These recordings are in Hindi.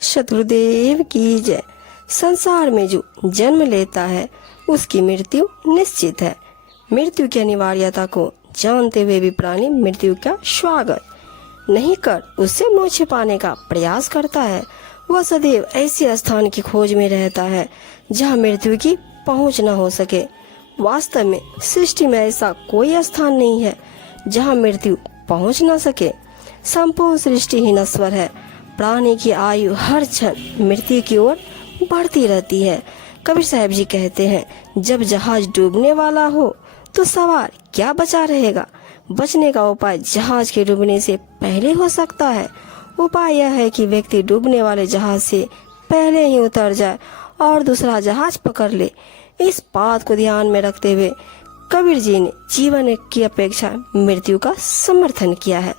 शत्रुदेव की जय। संसार में जो जन्म लेता है उसकी मृत्यु निश्चित है। मृत्यु की अनिवार्यता को जानते हुए भी प्राणी मृत्यु का स्वागत नहीं कर उससे मोक्ष पाने का प्रयास करता है। वह सदैव ऐसे स्थान की खोज में रहता है जहाँ मृत्यु की पहुँच न हो सके। वास्तव में सृष्टि में ऐसा कोई स्थान नहीं है जहाँ मृत्यु पहुँच न सके। संपूर्ण सृष्टि ही नश्वर है। प्राणी की आयु हर क्षण मृत्यु की ओर बढ़ती रहती है। कबीर साहब जी कहते हैं, जब जहाज डूबने वाला हो तो सवार क्या बचा रहेगा। बचने का उपाय जहाज के डूबने से पहले हो सकता है। उपाय यह है कि व्यक्ति डूबने वाले जहाज से पहले ही उतर जाए और दूसरा जहाज पकड़ ले। इस बात को ध्यान में रखते हुए कबीर जी ने जीवन की अपेक्षा मृत्यु का समर्थन किया है।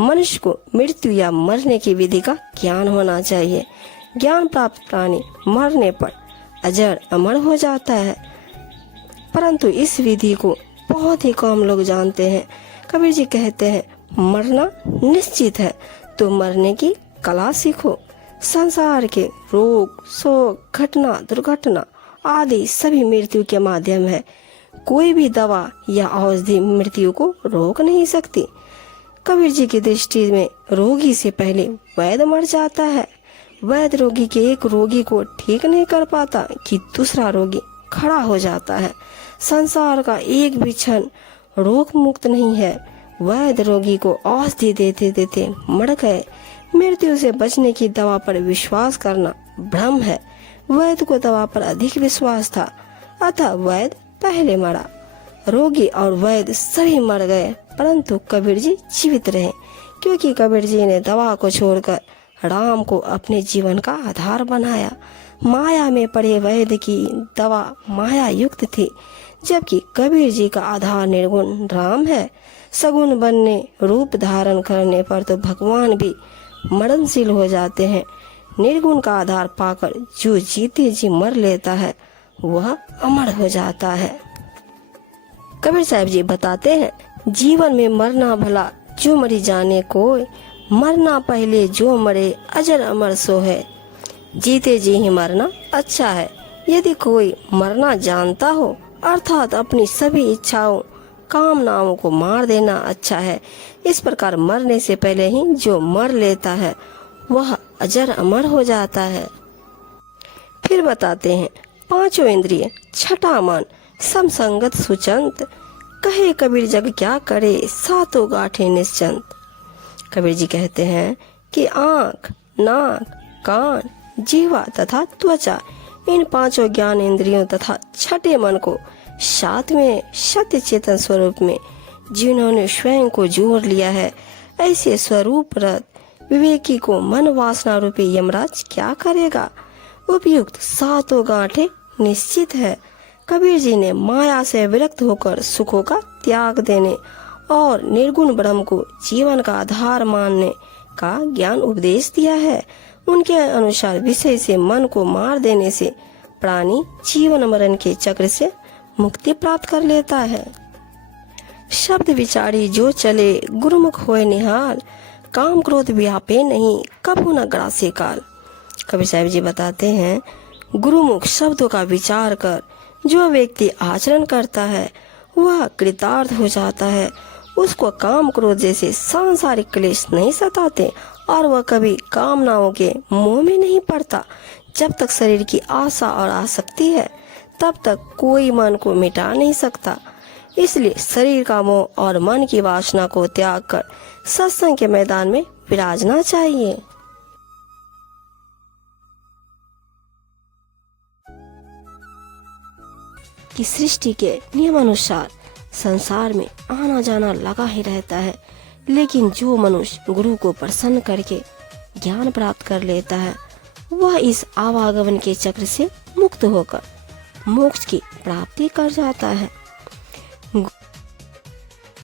मनुष्य को मृत्यु या मरने की विधि का ज्ञान होना चाहिए। ज्ञान प्राप्त प्राणी मरने पर अजर अमर हो जाता है, परंतु इस विधि को बहुत ही कम लोग जानते हैं। कबीर जी कहते हैं, मरना निश्चित है तो मरने की कला सीखो। संसार के रोग, शोक, घटना, दुर्घटना आदि सभी मृत्यु के माध्यम है। कोई भी दवा या औषधि मृत्यु को रोक नहीं सकती। कबीर जी की दृष्टि में रोगी से पहले वैद्य मर जाता है। वैद्य रोगी के एक रोगी को ठीक नहीं कर पाता कि दूसरा रोगी खड़ा हो जाता है। संसार का एक भी क्षण रोग मुक्त नहीं है। वैद्य रोगी को औषधि देते देते मर गए। मृत्यु से बचने की दवा पर विश्वास करना भ्रम है। वैद्य को दवा पर अधिक विश्वास था, अतः वैद्य पहले मरा। रोगी और वैद्य सभी मर गए, परंतु कबीर जी जीवित रहे, क्योंकि कबीर जी ने दवा को छोड़कर राम को अपने जीवन का आधार बनाया। माया में पड़े वैद्य की दवा माया युक्त थी, जबकि कबीर जी का आधार निर्गुण राम है। सगुण बनने, रूप धारण करने पर तो भगवान भी मरणशील हो जाते हैं। निर्गुण का आधार पाकर जो जीते जी मर लेता है वह अमर हो जाता है। कबीर साहब जी बताते हैं, जीवन में मरना भला जो मरी जाने कोई, मरना पहले जो मरे अजर अमर सो है। जीते जी ही मरना अच्छा है। यदि कोई मरना जानता हो अर्थात अपनी सभी इच्छाओं कामनाओं को मार देना अच्छा है। इस प्रकार मरने से पहले ही जो मर लेता है वह अजर अमर हो जाता है। फिर बताते हैं, पांचों इंद्रिय छठा मन समसंगत सुचंत, कहे कबीर जग क्या करे सातों गाठे निश्चंत। कबीर जी कहते हैं कि आँख, नाक, कान, जीवा तथा त्वचा, इन पांचों ज्ञान इंद्रियों तथा छठे मन को सातवें सत्य चेतन स्वरूप में जिन्होंने स्वयं को जोड़ लिया है, ऐसे स्वरूप रत विवेकी को मन वासना रूपी यमराज क्या करेगा। उपयुक्त सातों गांठे निश्चित है। कबीर जी ने माया से विरक्त होकर सुखों का त्याग देने और निर्गुण ब्रह्म को जीवन का आधार मानने का ज्ञान उपदेश दिया है। उनके अनुसार विषय से मन को मार देने से प्राणी जीवन मरण के चक्र से मुक्ति प्राप्त कर लेता है। शब्द विचारी जो चले गुरुमुख होए निहाल, काम क्रोध व्यापे नहीं कभू न ग्रासे काल। कबीर साहब जी बताते हैं, गुरुमुख शब्दों का विचार कर जो व्यक्ति आचरण करता है वह कृतार्थ हो जाता है। उसको काम क्रोध जैसे सांसारिक क्लेश नहीं सताते और वह कभी कामनाओं के मोह में नहीं पड़ता। जब तक शरीर की आशा और आसक्ति है तब तक कोई मन को मिटा नहीं सकता। इसलिए शरीर का मोह और मन की वासना को त्याग कर सत्संग के मैदान में विराजना चाहिए। कि सृष्टि के नियमानुसार संसार में आना जाना लगा ही रहता है, लेकिन जो मनुष्य गुरु को प्रसन्न करके ज्ञान प्राप्त कर लेता है वह इस आवागमन के चक्र से मुक्त होकर मोक्ष की प्राप्ति कर जाता है।